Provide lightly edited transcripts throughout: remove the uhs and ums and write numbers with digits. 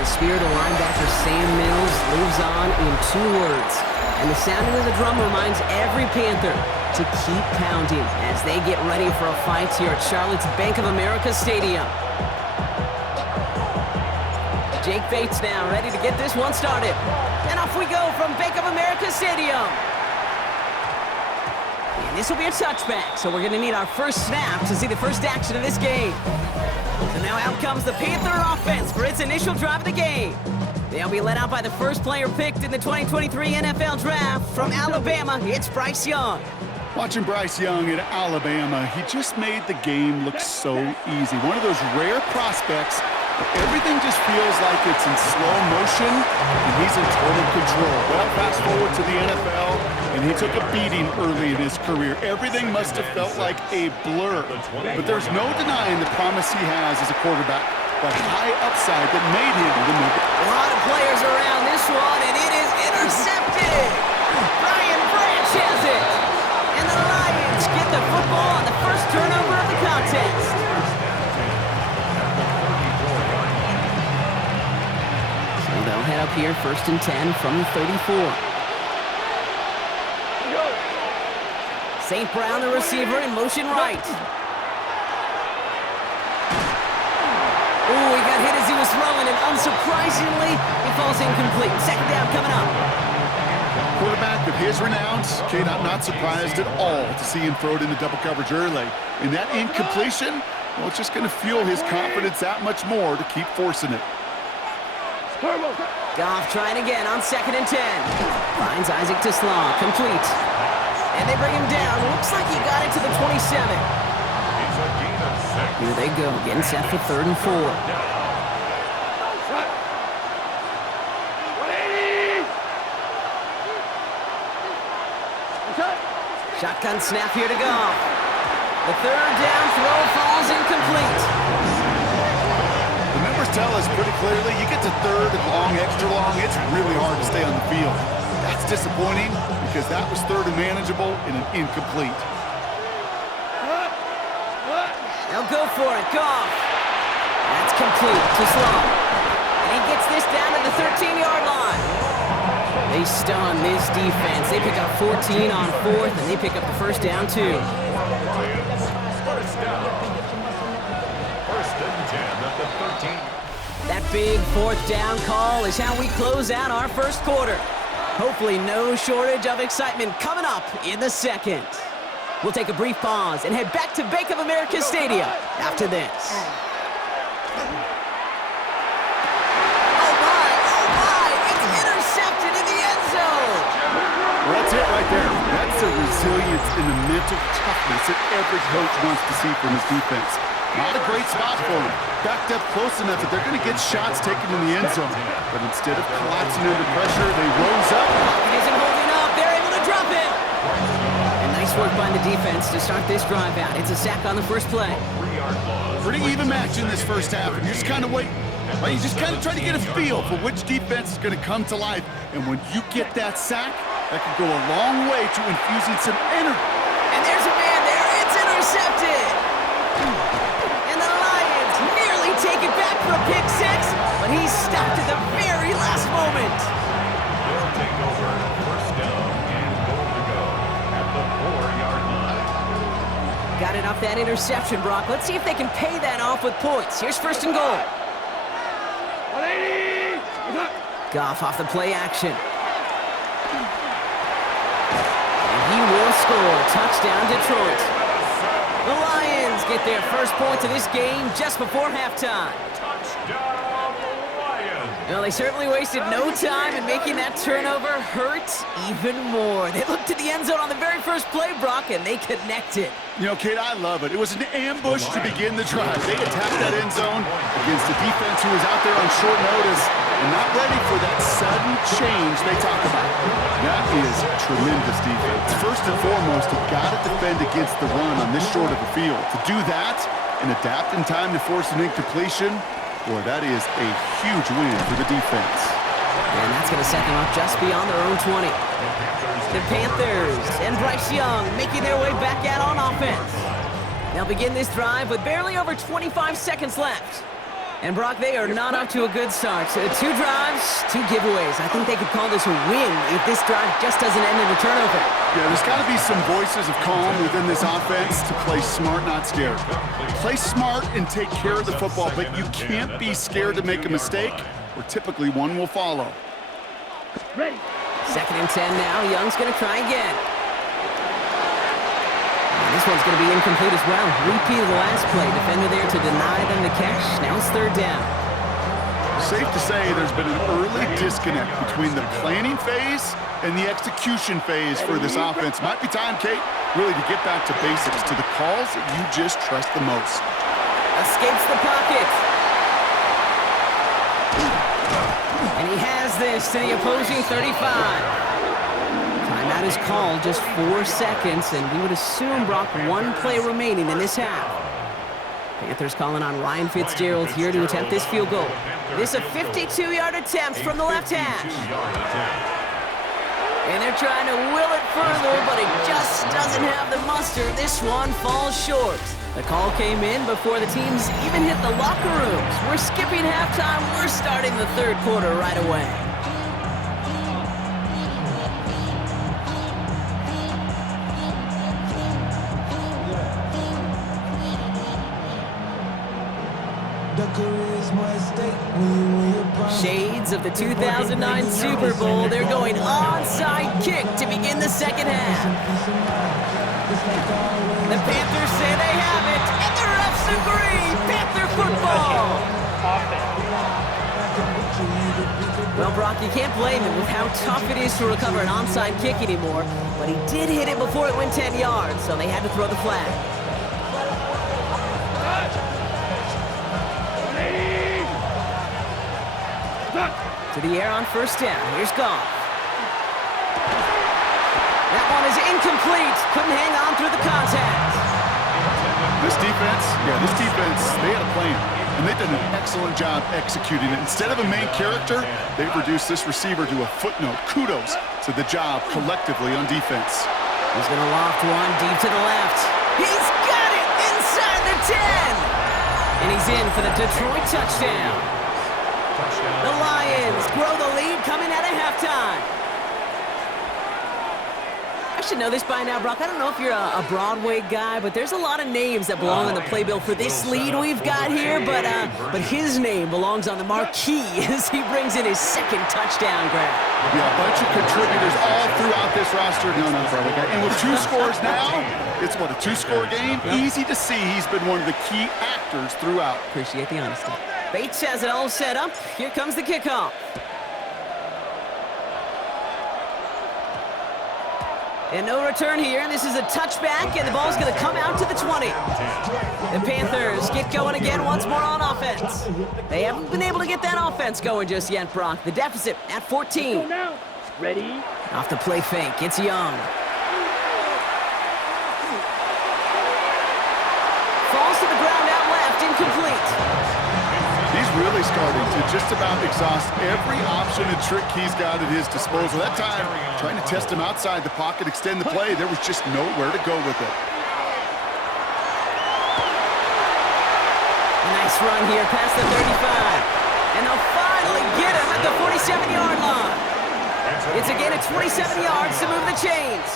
The spirit of linebacker Sam Mills lives on in 2 words. And the sounding of the drum reminds every Panther to keep pounding as they get ready for a fight here at Charlotte's Bank of America Stadium. Jake Bates now ready to get this one started. And off we go from Bank of America Stadium. And this will be a touchback, so we're going to need our first snap to see the first action of this game. So now out comes the Panther offense for its initial drive of the game. They'll be led out by the first player picked in the 2023 NFL Draft from Alabama. It's Bryce Young. Watching Bryce Young at Alabama, he just made the game look so easy. One of those rare prospects where everything just feels like it's in slow motion, and he's in total control. Well, fast forward to the NFL, and he took a beating early in his career. Everything must have felt like a blur. But there's no denying the promise he has as a quarterback, the high upside that made him the number. A lot of players around this one, and it is intercepted. Brian Branch has it. And the Lions get the football on the first turnover of the contest. So they'll head up here, 1st and 10 from the 34. St. Brown, the receiver, in motion right. Ooh, he got hit as he was throwing, and unsurprisingly, he falls incomplete. 2nd down coming up. Quarterback of his renounce, okay, not surprised at all to see him throw it into double coverage early. And that incompletion, well, it's just going to fuel his confidence that much more to keep forcing it. Goff trying again on 2nd and 10. Finds Isaac to Slaw, complete. And they bring him down. Looks like he got it to the 27. Here they go, getting set for 3rd and 4. Shotgun snap here to go. The 3rd down throw falls incomplete. The numbers tell us pretty clearly, you get to 3rd and long, extra long, it's really hard to stay on the field. That's disappointing because that was 3rd and manageable and an incomplete. They'll go for it. Goff. That's complete to Slaw. And he gets this down to the 13-yard line. They stun this defense. They pick up 14 on 4th, and they pick up the 1st down, too. First down. 1st and 10 at the 13. That big 4th down call is how we close out our 1st quarter. Hopefully no shortage of excitement coming up in the 2nd. We'll take a brief pause and head back to Bank of America Stadium after this. Oh my, it's intercepted in the end zone. Well, that's it right there. That's the resilience and the mental toughness that every coach wants to see from his defense. Not a great spot for him. Backed up close enough that they're going to get shots taken in the end zone. But instead of collapsing under pressure, they rose up. It isn't holding up. They're able to drop it. Nice work by the defense to start this drive out. It's a sack on the first play. Pretty even match in this first half, and you just kind of wait. Well, you just kind of try to get a feel for which defense is going to come to life. And when you get that sack, that can go a long way to infusing some energy. And there's a man there. It's intercepted. And the Lions nearly take it back for a pick 6, but he's stopped at the very last moment. They'll take over 1st down and goal to go at the 4-yard line. Got it off that interception, Brock. Let's see if they can pay that off with points. Here's 1st and goal. Goff off the play action. And he will score. Touchdown, Detroit. The Lions get their first points of this game just before halftime. Touchdown, Lions. Well, they certainly wasted no time in making that turnover hurt even more. They looked to the end zone on the very first play, Brock, and they connected. You know, Kate, I love it. It was an ambush to begin the drive. They attacked that end zone against a defense who was out there on short notice and not ready for that sudden change they talk about. That is tremendous defense. First and foremost, you've got to defend against the run on this short of a field. To do that and adapt in time to force an incompletion, boy, that is a huge win for the defense. And that's going to set them up just beyond their own 20. The Panthers and Bryce Young making their way back out on offense. They'll begin this drive with barely over 25 seconds left. And Brock, they are not off to a good start. So 2 drives, 2 giveaways. I think they could call this a win if this drive just doesn't end in a turnover. Yeah, there's got to be some voices of calm within this offense to play smart, not scared. Play smart and take care of the football, but you can't be scared to make a mistake, or typically one will follow. Ready. 2nd and 10 now. Young's going to try again. This one's going to be incomplete as well. Repeat of the last play. Defender there to deny them the catch. Now it's 3rd down. Safe to say there's been an early disconnect between the planning phase and the execution phase for this offense. Might be time, Kate, really to get back to basics, to the calls that you just trust the most. Escapes the pocket. And he has this to the opposing 35. Timeout is called, just 4 seconds, and we would assume, Brock, 1 play remaining in this half. Panthers calling on Ryan Fitzgerald here to attempt this field goal. This is a 52-yard attempt from the left hash. And they're trying to will it further, but it just doesn't have the muster. This one falls short. The call came in before the teams even hit the locker rooms. We're skipping halftime. We're starting the 3rd quarter right away. Shades of the 2009 Super Bowl. They're going onside kick to begin the 2nd half. The Panthers say they have it, and the refs agree. Panther football. Well, Brock, you can't blame him with how tough it is to recover an onside kick anymore, but he did hit it before it went 10 yards, so they had to throw the flag. To the air on 1st down. Here's Goff. That one is incomplete. Couldn't hang on through the contact. This defense, they had a plan, and they've done an excellent job executing it. Instead of a main character, they've reduced this receiver to a footnote. Kudos to the job collectively on defense. He's going to loft one deep to the left. He's got it inside the 10. And he's in for the Detroit touchdown. The Lions grow the lead coming out of halftime. I should know this by now, Brock. I don't know if you're a Broadway guy, but there's a lot of names that belong on the playbill for this lead we've got here, but his name belongs on the marquee as he brings in his 2nd touchdown grab. Yeah, a bunch of contributors all throughout this roster. No, Broadway guy. And with 2 scores now, it's what, a 2-score game? Yep. Easy to see he's been one of the key actors throughout. Appreciate the honesty. Bates has it all set up. Here comes the kickoff. And no return here. This is a touchback, and the ball's going to come out to the 20. The Panthers get going again once more on offense. They haven't been able to get that offense going just yet, Brock. The deficit at 14. Ready? Off the play fake. It's Young. Falls to the ground out left. Incomplete. He's really starting to just about exhaust every option and trick he's got at his disposal. That time, trying to test him outside the pocket, extend the play, there was just nowhere to go with it. Nice run here past the 35. And they'll finally get him at the 47-yard line. It's a gain of 27 yards to move the chains.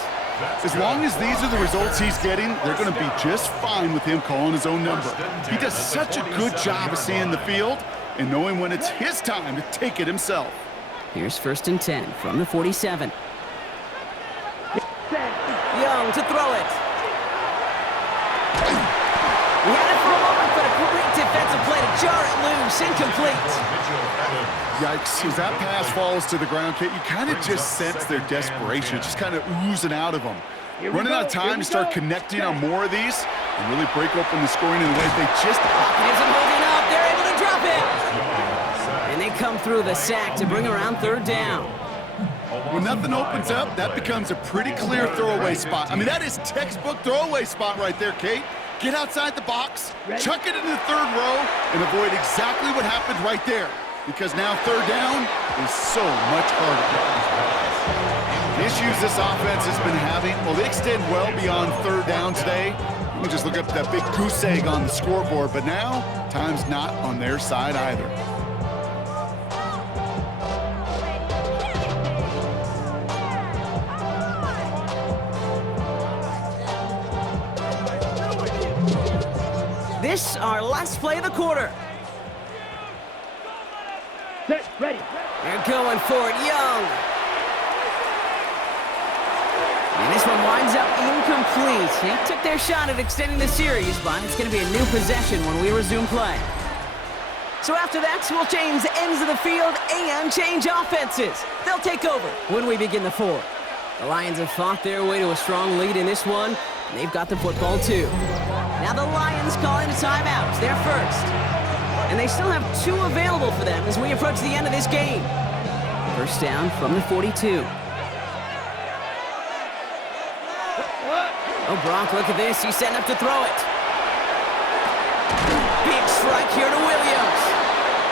As long as these are the results he's getting, they're going to be just fine with him calling his own number. He does such a good job of seeing the field and knowing when it's his time to take it himself. Here's 1st and 10 from the 47. Young to throw it. He had it for a moment, but a great defensive play to jar it loose. Incomplete. Yikes, as that pass falls to the ground, Kate, you kind of just sense their desperation, just kind of oozing out of them. Running out of time to start connecting on more of these and really break open the scoring in ways they just... Pocket isn't holding up. They're able to drop it. And they come through the sack to bring around 3rd down. When nothing opens up, that becomes a pretty clear throwaway spot. I mean, that is textbook throwaway spot right there, Kate. Get outside the box, chuck it into the 3rd row, and avoid exactly what happened right there. Because now 3rd down is so much harder. The issues this offense has been having, well, they extend well beyond 3rd down today. I'm just looking up that big goose egg on the scoreboard, but now time's not on their side either. This, our last play of the quarter. Set, ready. They're going for it, Young. And this one winds up incomplete. They took their shot at extending the series, but it's going to be a new possession when we resume play. So after that, we'll change the ends of the field and change offenses. They'll take over when we begin the fourth. The Lions have fought their way to a strong lead in this one, and they've got the football too. Now the Lions calling a timeout. They're first. And they still have 2 available for them as we approach the end of this game. First down from the 42. Oh, Brock, look at this. He's setting up to throw it. Big strike here to Williams.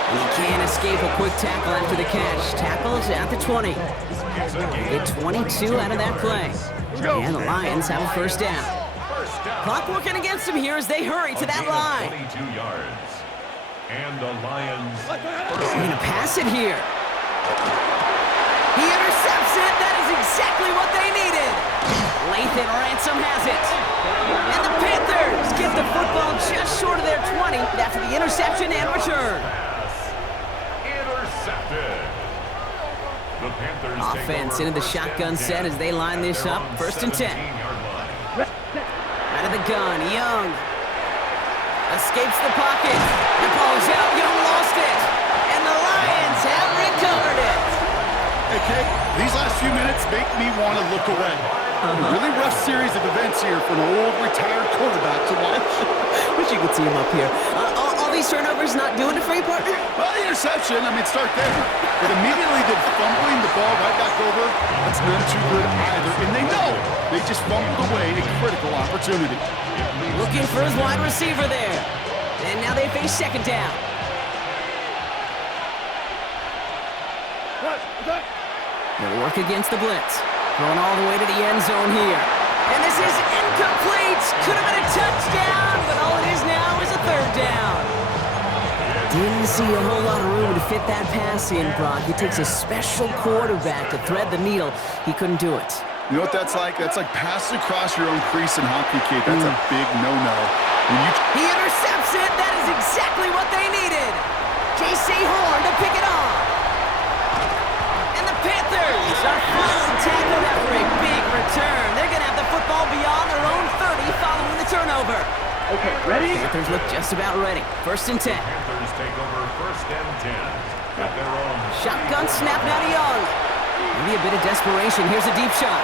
And he can't escape a quick tackle after the catch. Tackles at the 20. Get 22 out of that play. And the Lions have a first down. Clock working against them here as they hurry to that line. 22 yards. And the Lions. He's going to pass it here. He intercepts it. That is exactly what they needed. Lathan Ransom has it. And the Panthers get the football just short of their 20 after the interception and return. Intercepted. The Panthers Offense into the shotgun set as they line this up. First and 10. Out of the gun, Young. Escapes the pocket. The ball's out. Young lost it. And the Lions have recovered it. Hey, Kate, these last few minutes make me want to look away. A really rough series of events here for an old retired quarterback to watch. Wish you could see him up here. All these turnovers not doing it for you, partner? Well, interception, I mean, start there. But immediately they're fumbling the ball right back over. That's none too good either. And they know they just fumbled away a critical opportunity. Looking for his wide receiver there. And now they face second down. They'll work against the blitz. Going all the way to the end zone here. And this is incomplete. Could have been a touchdown, but all it is now is a third down. Didn't see a whole lot of room to fit that pass in, Brock. It takes a special quarterback to thread the needle. He couldn't do it. You know what that's like? That's like passing across your own crease in hockey, Kate. That's a big no-no. He intercepts it. That is exactly what they needed. J.C. Horn to pick it off. And the Panthers are finally tackled after a big return. They're going to have the football beyond their own 30 following the turnover. Okay, ready? Panthers look just about ready. First and 10. Panthers take over first and 10 at their own. Shotgun snap now to Young. Maybe a bit of desperation. Here's a deep shot.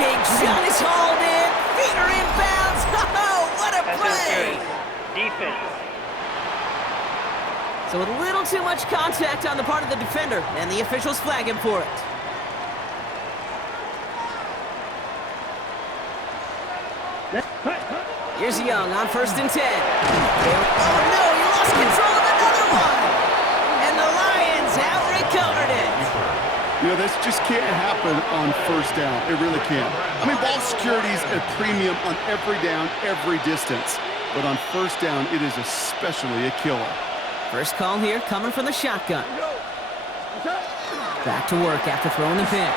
Big shot is hauled in. Feet are inbounds. Oh, what a play! Defense. So with a little too much contact on the part of the defender, and the officials flag him for it. Here's Young on first and 10. Oh no, he lost control of another one! And the Lions have recovered it. You know, this just can't happen on first down. It really can't. I mean, ball security's a premium on every down, every distance. But on first down, it is especially a killer. First call here coming from the shotgun. Back to work after throwing the pick.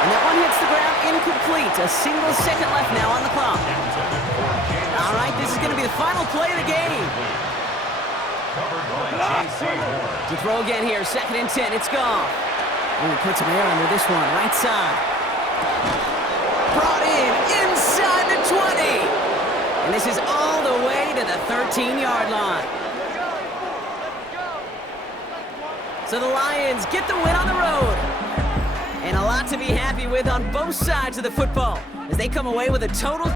And that one hits the ground incomplete. A single second left now on the clock. All right, this is going to be the final play of the game. To throw again here, second and 10, it's gone. Oh, he puts some air under this one, right side. Brought in inside the 20. And this is all the way to the 13-yard line. So the Lions get the win on the road. And a lot to be happy with on both sides of the football as they come away with a total